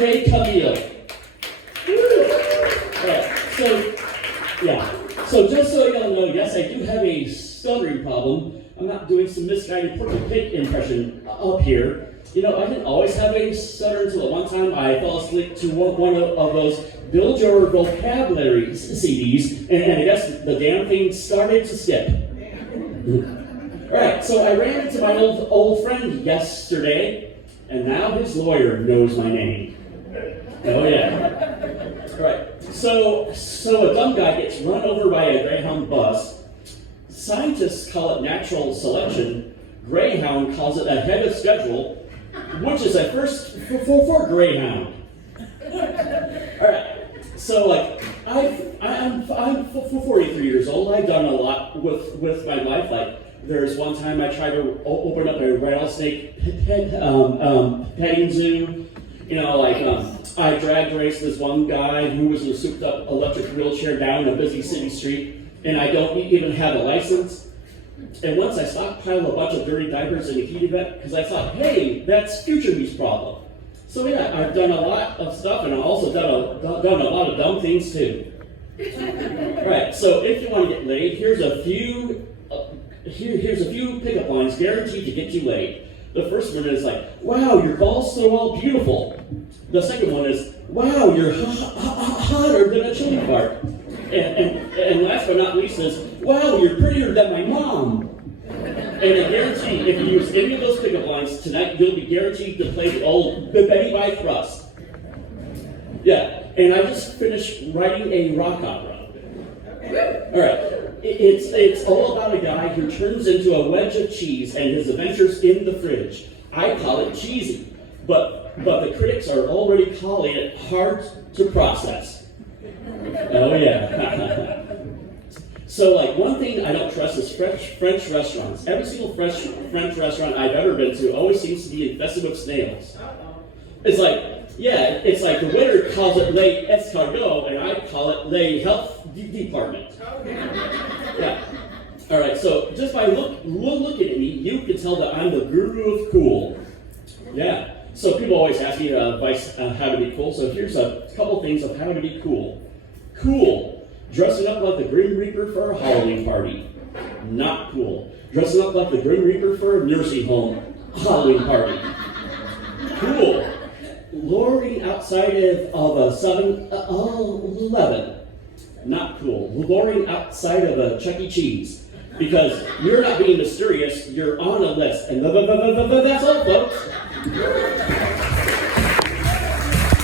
DJ Camille. Alright, so just so you all know, yes, I do have a stuttering problem. I'm not doing some misguided Porky Pig impression up here. You know, I didn't always have a stutter until at one time I fell asleep to one of those Build Your Vocabulary CDs, and I guess the damn thing started to skip. Alright, so I ran into my old friend yesterday, and now his lawyer knows my name. Oh yeah. Alright, so a dumb guy gets run over by a Greyhound bus. Scientists call it natural selection. Greyhound calls it ahead of schedule, which is a first for Greyhound. Alright, so like I'm 43 years old. I've done a lot with my life. Like there's one time I tried to open up a rattlesnake petting zoo. You know, like I drag raced this one guy who was in a souped up electric wheelchair down a busy city street, and I don't even have a license. And once I stockpiled a bunch of dirty diapers in a heat event because I thought, hey, that's Future Me's problem. So yeah, I've done a lot of stuff, and I've also done a lot of dumb things too. Right. So if you want to get laid, here's a few pickup lines guaranteed to get you laid. The first one is like, wow, your balls so all beautiful. The second one is, wow, you're hotter than a chili fart. And last but not least is, wow, you're prettier than my mom. And I guarantee, if you use any of those pickup lines tonight, you'll be guaranteed to play the old Betty by Thrust. Yeah, and I just finished writing a rock opera. All right, it's all about a guy who turns into a wedge of cheese and his adventures in the fridge. I call it cheesy, but the critics are already calling it hard to process. Oh yeah. So like one thing I don't trust is French restaurants. Every single French restaurant I've ever been to always seems to be infested with snails. It's like the waiter calls it les escargots and I call it les health department. Yeah. All right. So just by looking at me, you can tell that I'm the guru of cool. Yeah. So people always ask me advice on how to be cool. So here's a couple things of how to be cool. Cool. Dressing up like the Grim Reaper for a Halloween party. Not cool. Dressing up like the Grim Reaper for a nursing home Halloween party. Cool. Lowering outside of a 7-Eleven. Not cool. Lowering outside of a Chuck E. Cheese. Because you're not being mysterious, you're on a list. And that's all, folks.